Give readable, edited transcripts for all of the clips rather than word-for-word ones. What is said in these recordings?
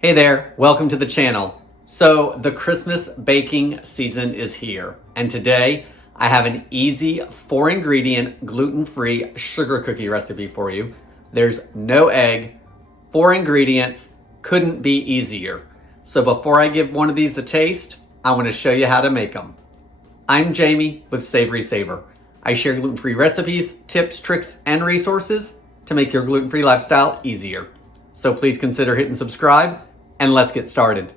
Hey there, welcome to the channel. So the Christmas baking season is here, and today I have an easy 4-ingredient gluten-free sugar cookie recipe for you. There's no egg, 4 ingredients, couldn't be easier. So before I give one of these a taste, I want to show you how to make them. I'm Jamie with SavorySaver. I share gluten-free recipes, tips, tricks, and resources to make your gluten-free lifestyle easier. So please consider hitting subscribe, and let's get started.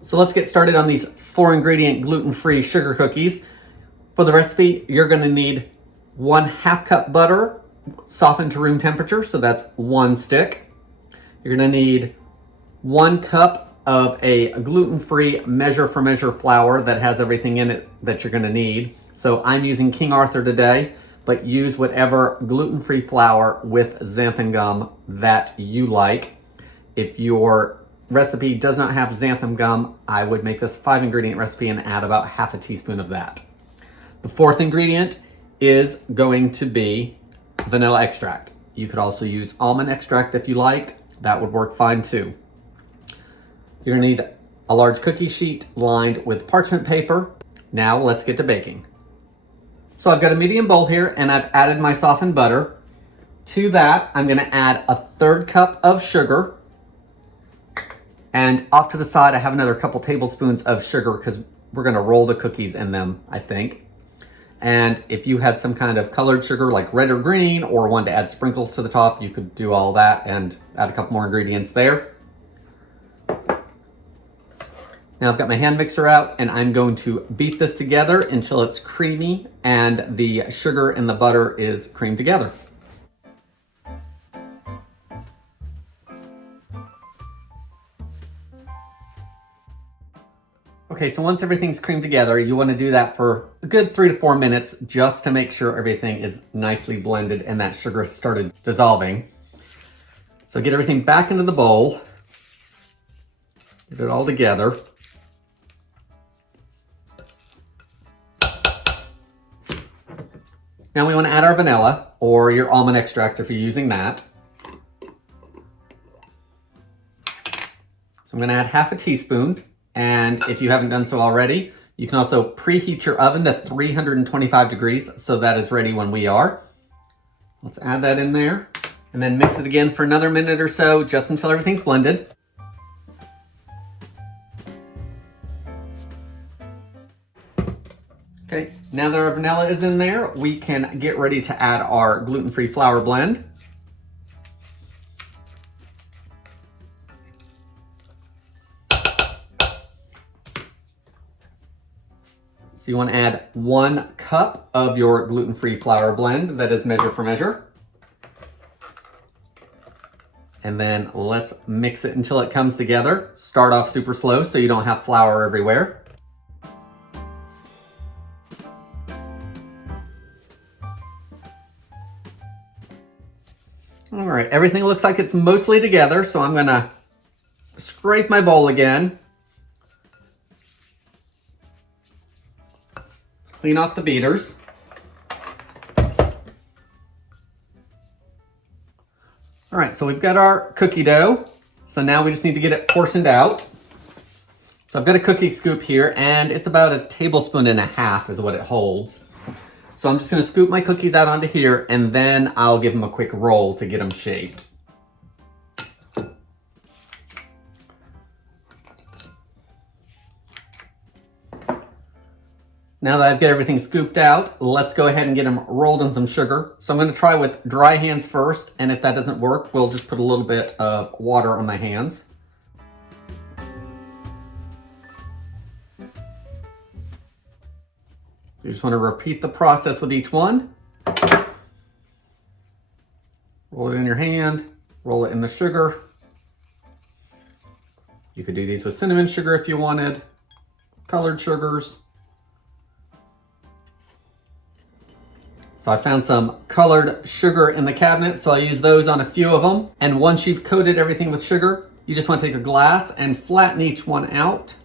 So let's get started on these 4-ingredient gluten-free sugar cookies. For the recipe, you're gonna need 1/2 cup butter, softened to room temperature, so that's 1 stick. You're gonna need 1 cup of a gluten-free measure for measure flour that has everything in it that you're gonna need. So I'm using King Arthur today, but use whatever gluten-free flour with xanthan gum that you like. If your recipe does not have xanthan gum, I would make this 5-ingredient recipe and add about 1/2 teaspoon of that. The 4th ingredient is going to be vanilla extract. You could also use almond extract if you liked. That would work fine too. You're gonna need a large cookie sheet lined with parchment paper. Now let's get to baking. So I've got a medium bowl here and I've added my softened butter. To that, I'm gonna add a 1/3 cup of sugar. And off to the side, I have another couple tablespoons of sugar because we're gonna roll the cookies in them, I think. And if you had some kind of colored sugar like red or green or wanted to add sprinkles to the top, you could do all that and add a couple more ingredients there. Now I've got my hand mixer out and I'm going to beat this together until it's creamy and the sugar and the butter is creamed together. Okay, so once everything's creamed together, you want to do that for a good 3 to 4 minutes just to make sure everything is nicely blended and that sugar has started dissolving. So get everything back into the bowl. Get it all together. Now we want to add our vanilla or your almond extract if you're using that. So I'm going to add 1/2 teaspoon. And if you haven't done so already, you can also preheat your oven to 325 degrees so that is ready when we are. Let's add that in there and then mix it again for another minute or so just until everything's blended. Okay, now that our vanilla is in there, we can get ready to add our gluten-free flour blend. So you want to add 1 cup of your gluten-free flour blend that is measure for measure. And then let's mix it until it comes together. Start off super slow so you don't have flour everywhere. All right, everything looks like it's mostly together, so I'm gonna scrape my bowl again. Clean off the beaters. All right, so we've got our cookie dough. So now we just need to get it portioned out. So I've got a cookie scoop here and it's about 1.5 tablespoons is what it holds. So I'm just gonna scoop my cookies out onto here and then I'll give them a quick roll to get them shaped. Now that I've got everything scooped out, let's go ahead and get them rolled in some sugar. So I'm gonna try with dry hands first, and if that doesn't work, we'll just put a little bit of water on my hands. You just wanna repeat the process with each one. Roll it in your hand, roll it in the sugar. You could do these with cinnamon sugar if you wanted, colored sugars. So I found some colored sugar in the cabinet, so I use those on a few of them. And once you've coated everything with sugar, you just want to take a glass and flatten each one out.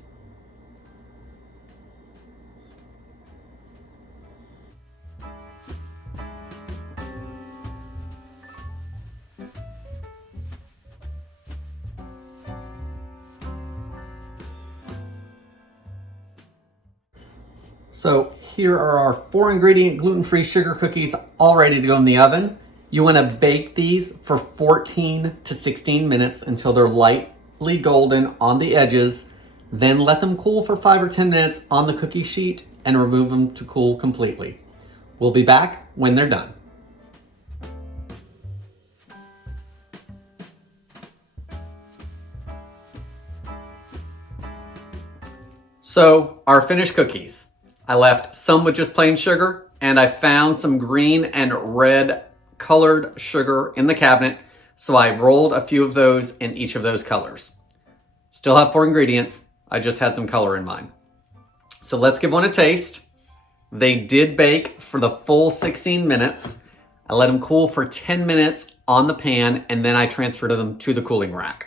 So here are our 4-ingredient gluten-free sugar cookies all ready to go in the oven. You want to bake these for 14 to 16 minutes until they're lightly golden on the edges. Then let them cool for 5 or 10 minutes on the cookie sheet and remove them to cool completely. We'll be back when they're done. So our finished cookies. I left some with just plain sugar, and I found some green and red colored sugar in the cabinet, so I rolled a few of those in each of those colors. Still have 4 ingredients, I just had some color in mind. So let's give one a taste. They did bake for the full 16 minutes. I let them cool for 10 minutes on the pan, and then I transferred them to the cooling rack.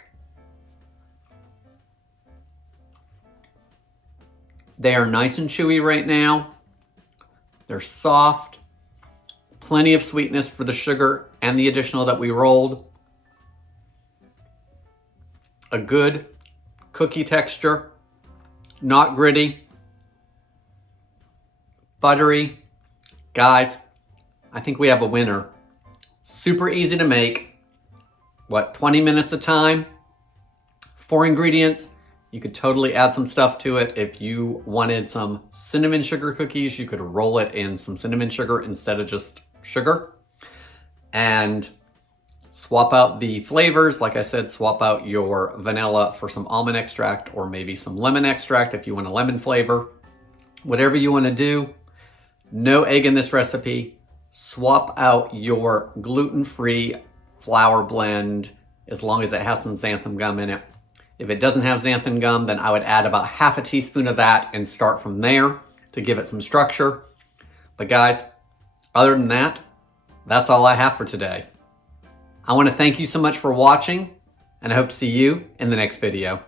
They are nice and chewy right now. They're soft, plenty of sweetness for the sugar and the additional that we rolled. A good cookie texture, not gritty, buttery. Guys, I think we have a winner. Super easy to make. 20 minutes of time? 4 ingredients. You could totally add some stuff to it. If you wanted some cinnamon sugar cookies, you could roll it in some cinnamon sugar instead of just sugar. And swap out the flavors. Like I said, swap out your vanilla for some almond extract or maybe some lemon extract if you want a lemon flavor. Whatever you want to do. No egg in this recipe. Swap out your gluten-free flour blend as long as it has some xanthan gum in it. If it doesn't have xanthan gum, then I would add about half a teaspoon of that and start from there to give it some structure. But guys, other than that, that's all I have for today. I want to thank you so much for watching, and I hope to see you in the next video.